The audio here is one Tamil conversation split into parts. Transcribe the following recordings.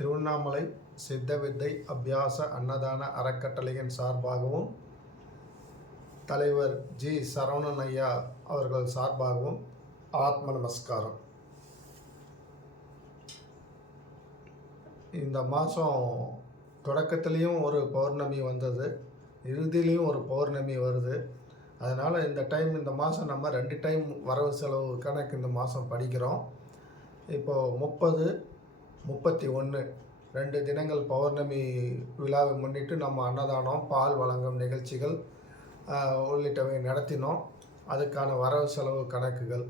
திருவண்ணாமலை சித்தவித்தை அபியாச அன்னதான அறக்கட்டளையின் சார்பாகவும் தலைவர் ஜி சரவணன் ஐயா அவர்கள் சார்பாகவும் ஆத்ம நமஸ்காரம். இந்த மாதம் தொடக்கத்துலேயும் ஒரு பௌர்ணமி வந்தது, இறுதியிலையும் ஒரு பௌர்ணமி வருது. அதனால் இந்த மாதம் நம்ம 2 டைம் வரவு செலவு கணக்கு இந்த மாதம் படிக்கிறோம். இப்போது 30, 31 2 தினங்கள் பௌர்ணமி விழாவை முன்னிட்டு நம்ம அன்னதானம், பால் வழங்கும் நிகழ்ச்சிகள் உள்ளிட்டவை நடத்தினோம். அதுக்கான வரவு செலவு கணக்குகள்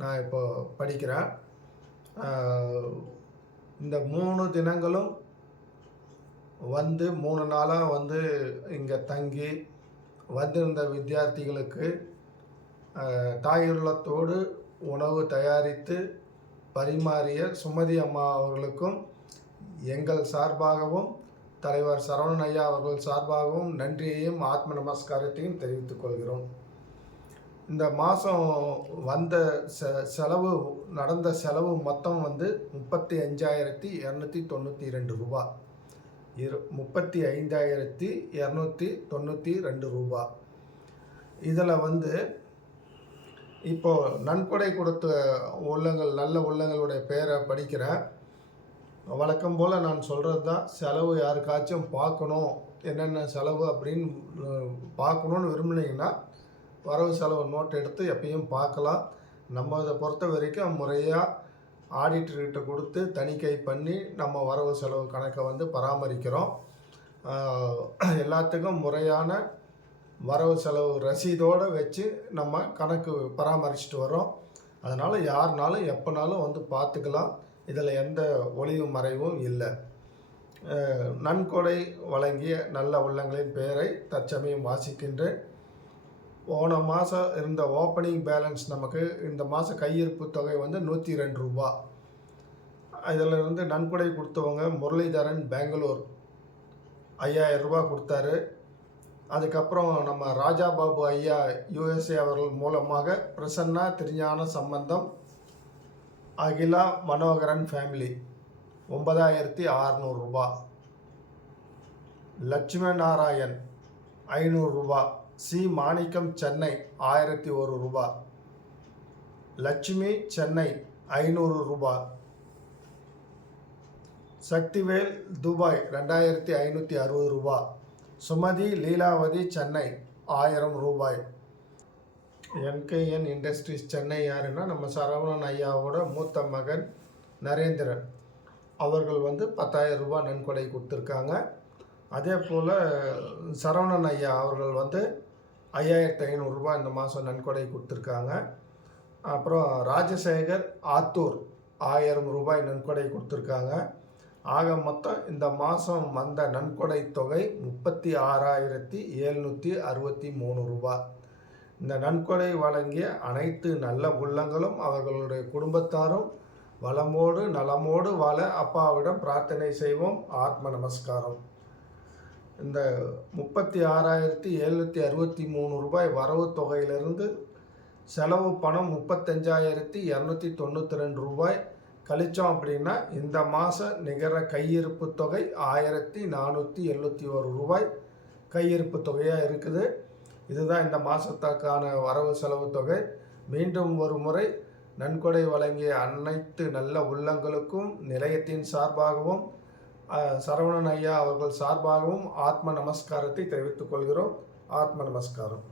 நான் இப்போ படிக்கிறேன். இந்த 3 தினங்களும் 3 நாளாக இங்கே தங்கி வந்திருந்த வித்தியார்த்திகளுக்கு தாயுள்ளத்தோடு உணவு தயாரித்து பரிமாறிய சுமதி அம்மா அவர்களுக்கும் எங்கள் சார்பாகவும் தலைவர் சரவணன் ஐயா அவர்கள் சார்பாகவும் நன்றியையும் ஆத்ம நமஸ்காரத்தையும் தெரிவித்துக் கொள்கிறோம். இந்த மாதம் நடந்த செலவு மொத்தம் 35,292 ரூபா. 35,292 ரூபா. இதில் இப்போது நன்கொடை கொடுத்த நல்ல உள்ளங்களுடைய பேரை படிக்கிறேன். வழக்கம் போல் நான் சொல்கிறது தான், செலவு யாருக்காச்சும் பார்க்கணும், என்னென்ன செலவு அப்படின்னு பார்க்கணுன்னு விரும்புனீங்கன்னா வரவு செலவு நோட் எடுத்து எப்பயும் பார்க்கலாம். நம்ம இதை பொறுத்த வரைக்கும் முறையாக ஆடிட்டர்கிட்ட கொடுத்து தணிக்கை பண்ணி நம்ம வரவு செலவு கணக்கை பராமரிக்கிறோம். எல்லாத்துக்கும் முறையான வரவு செலவு ரசீதோடு வச்சு நம்ம கணக்கு பராமரிச்சுட்டு வரோம். அதனால் யாருனாலும் எப்போனாலும் பார்த்துக்கலாம். இதில் எந்த ஒளிவு மறைவும் இல்லை. நன்கொடை வழங்கிய நல்ல உள்ளங்களின் பெயரை தற்சமயம் வாசிக்கின்றேன். போன மாதம் இருந்த ஓப்பனிங் பேலன்ஸ் நமக்கு இந்த மாதம் கையிருப்பு தொகை 102 ரூபா. இதில் நன்கொடை கொடுத்தவங்க முரளிதரன் பெங்களூர் 5000 ரூபா கொடுத்தாரு. அதுக்கப்புறம் நம்ம ராஜாபாபு ஐயா USA அவர்கள் மூலமாக பிரசன்னா திருஞான சம்பந்தம் அகிலா மனோகரன் ஃபேமிலி 9600 ரூபா. லட்சுமி நாராயண் 500 ரூபா. சி மாணிக்கம் சென்னை 1001 ரூபா. லட்சுமி சென்னை 500 ரூபா. சக்திவேல் துபாய் 2560 ரூபா. சுமதி லீலாவதி சென்னை 1000 ரூபாய். NKN இண்டஸ்ட்ரீஸ் சென்னை யாருன்னா நம்ம சரவணன் ஐயாவோட மூத்த மகன் நரேந்திரன் அவர்கள் 10,000 ரூபா நன்கொடை கொடுத்துருக்காங்க. அதே போல் சரவணன் ஐயா அவர்கள் 5,500 ரூபா இந்த மாதம் நன்கொடை கொடுத்துருக்காங்க. அப்புறம் ராஜசேகர் ஆத்தூர் 1000 ரூபாய் நன்கொடை கொடுத்துருக்காங்க. ஆக மொத்தம் இந்த மாதம் வந்த நன்கொடை தொகை 36,763 ரூபா. இந்த நன்கொடை வழங்கிய அனைத்து நல்ல உள்ளங்களும் அவர்களுடைய குடும்பத்தாரும் வளமோடு நலமோடு வாழ அப்பாவிடம் பிரார்த்தனை செய்வோம். ஆத்ம நமஸ்காரம். இந்த 36,763 ரூபாய் வரவு தொகையிலிருந்து செலவு பணம் 35,292 ரூபாய் கழிச்சோம் அப்படின்னா இந்த மாதம் நிகர கையிருப்பு தொகை 1,471 ரூபாய் கையிருப்பு தொகையாக இருக்குது. இதுதான் இந்த மாதத்துக்கான வரவு செலவு தொகை. மீண்டும் ஒரு முறை நன்கொடை வழங்கிய அனைத்து நல்ல உள்ளங்களுக்கும் நிலையத்தின் சார்பாகவும் சரவணன் ஐயா அவர்கள் சார்பாகவும் ஆத்ம நமஸ்காரத்தை தெரிவித்துக் கொள்கிறோம். ஆத்ம நமஸ்காரம்.